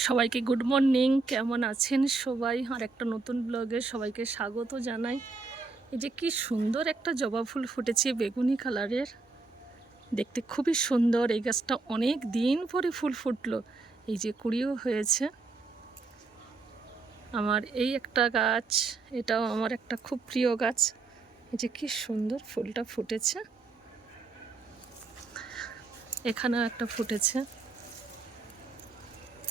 সবাইকে good morning. কেমন আছেন সবাই? আর একটা নতুন ব্লগে সবাইকে স্বাগত জানাই। এই যে কি সুন্দর একটা জবা ফুল ফুটেছে বেগুনি কালারের, দেখতে খুবই সুন্দর। এই গাছটা অনেক দিন পরে ফুল ফুটলো, এই যে কুড়িও হয়েছে। আমার এই একটা গাছ, এটাও আমার একটা খুব প্রিয় গাছ। এই যে কি সুন্দর ফুলটা ফুটেছে, এখানেও একটা ফুটেছে,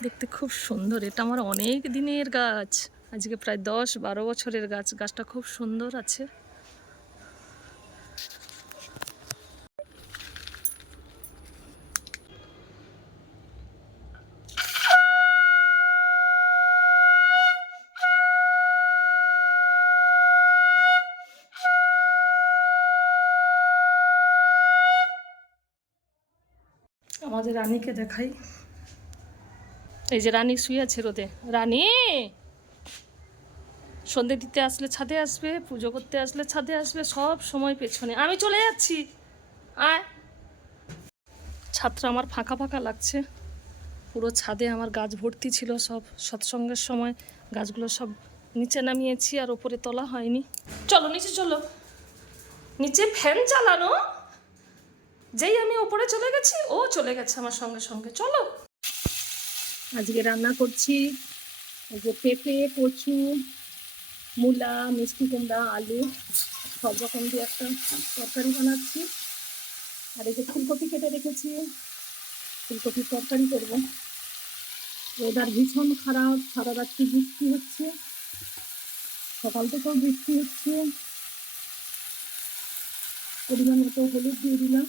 দেখতে খুব সুন্দর। এটা আমার অনেক দিনের গাছ, আজকে প্রায় 10-12 বছরের গাছ। গাছটা খুব সুন্দর আছে। আমাদের রানীকে দেখাই। এই যে রানী শুয়ে আছে রোদে। রানী সন্ধে দিতে আসলে ছাদে আসবে, পুজো করতে আসলে ছাদে আসবে, সব সময় পেছনে। আমি চলে যাচ্ছি, আয়। ছাদটা আমার ফাঁকা ফাঁকা লাগছে। পুরো ছাদে আমার গাছ ভর্তি ছিল, সব সৎসঙ্গের সময় গাছগুলো সব নিচে নামিয়েছি, আর ওপরে তোলা হয়নি। চলো নিচে চলো, নিচে ফ্যান চালানো। যেই আমি ওপরে চলে গেছি, ও চলে গেছে আমার সঙ্গে সঙ্গে। চলো, আজকে রান্না করছি এই যে পেঁপে, কচু, মূলা, মিষ্টি কুমড়া, আলু সব রকম দিয়ে একটা তরকারি বানাচ্ছি। আর এই যে ফুলকপি কেটে রেখেছি, ফুলকপির তরকারি করবো। ওয়েদার ভীষণ খারাপ, সারা রাত্রি বৃষ্টি হচ্ছে, সকাল থেকেও বৃষ্টি হচ্ছে। পরিমাণ মতো হলুদ দিয়ে দিলাম,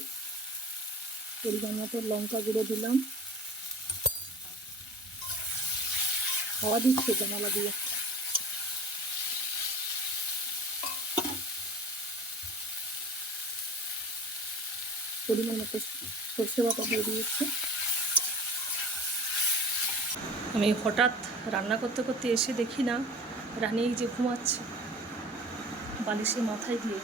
পরিমাণ মতো লঙ্কা গুঁড়ো দিলাম। হাওয়া দিচ্ছে জানালা দিয়ে। পরিমাণ মতো সর্ষে বাটা দিয়ে দিয়েছি। আমি হঠাৎ রান্না করতে করতে এসে দেখি না রানী এই যে ঘুমাচ্ছে বালিশে মাথায় দিয়ে।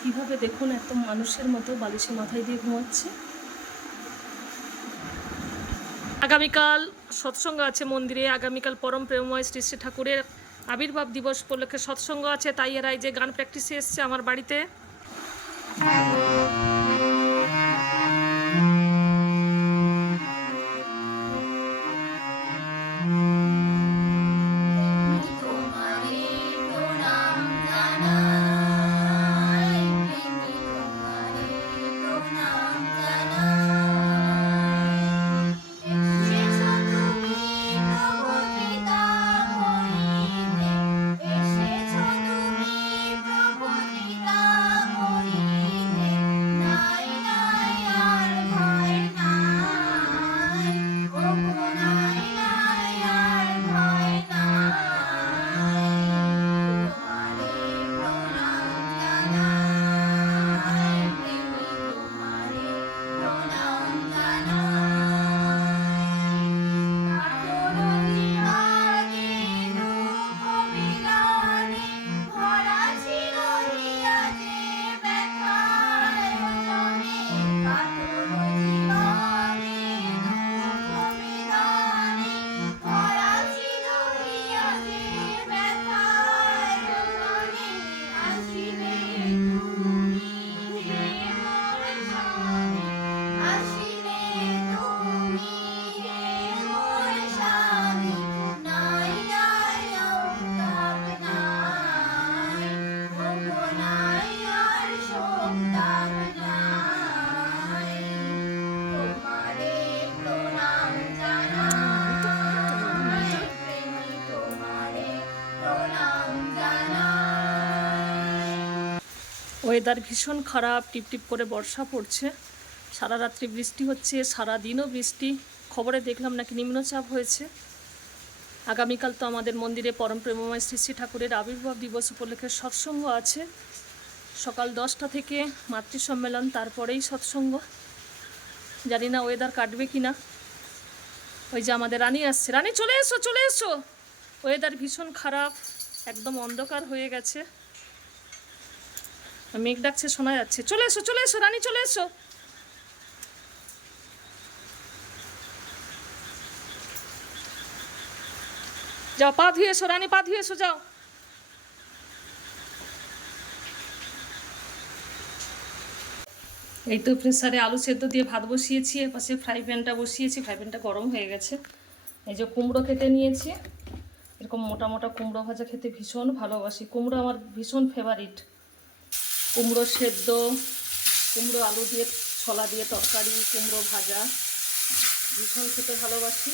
কীভাবে দেখুন, একদম মানুষের মতো বালিশে মাথায় দিয়ে ঘুমাচ্ছে। আগামীকাল সৎসঙ্গ আছে মন্দিরে। আগামীকাল পরম প্রেমময় শ্রী শ্রী ঠাকুরের আবির্ভাব দিবস উপলক্ষে সৎসঙ্গ আছে, তাই এরা এই যে গান প্র্যাকটিসে এসছে আমার বাড়িতে। ওয়েদার ভীষণ খারাপ, টিপটিপ করে বর্ষা পড়ছে, সারা রাত্রি বৃষ্টি হচ্ছে, সারা দিনও বৃষ্টি। খবরে দেখলাম নাকি নিম্নচাপ হয়েছে। আগামীকাল তো আমাদের মন্দিরে পরম প্রেমময় শ্রী শ্রী ঠাকুরের আবির্ভাব দিবস উপলক্ষে সৎসঙ্গ আছে সকাল 10টা থেকে। মাতৃ সম্মেলন, তারপরেই সৎসঙ্গ। জানি না ওয়েদার কাটবে কি না। ওই যে আমাদের রানী আসছে। রানী চলে এসো, চলে এসো। ওয়েদার ভীষণ খারাপ, একদম অন্ধকার হয়ে গেছে, মেঘ ডাকছে, শোনা যাচ্ছে। চলে এসো, চলে এসো রানী, চলে এসো। যাও পা ধুয়ে এসো রানী, পা ধুয়ে এসো যাও। এই তো প্রেসারে আলু সেদ্ধ দিয়ে ভাত বসিয়েছি, এপাশে ফ্রাই প্যানটা বসিয়েছি, ফ্রাই প্যানটা গরম হয়ে গেছে। এই যে কুমড়ো কেটে নিয়েছি, এরকম মোটা মোটা কুমড়ো ভাজা খেতে ভীষণ ভালোবাসি, কুমড়ো আমার ভীষণ ফেভারিট। কুমড়ো সেদ্ধ, কুমড়ো আলু দিয়ে ছোলা দিয়ে তরকারি, কুমড়ো ভাজা ভীষণ খেতে ভালোবাসি,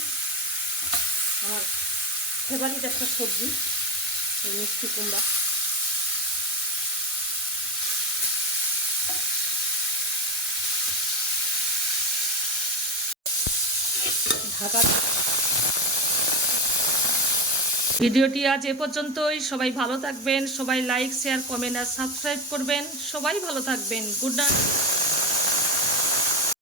আমার ফেভারিট একটা সবজি এই মিষ্টি কুমড়া। ঢাকা। ভিডিওটি আজ এ পর্যন্তই। সবাই ভালো থাকবেন, সবাই লাইক শেয়ার কমেন্ট আর সাবস্ক্রাইব করবেন। সবাই ভালো থাকবেন। Good night.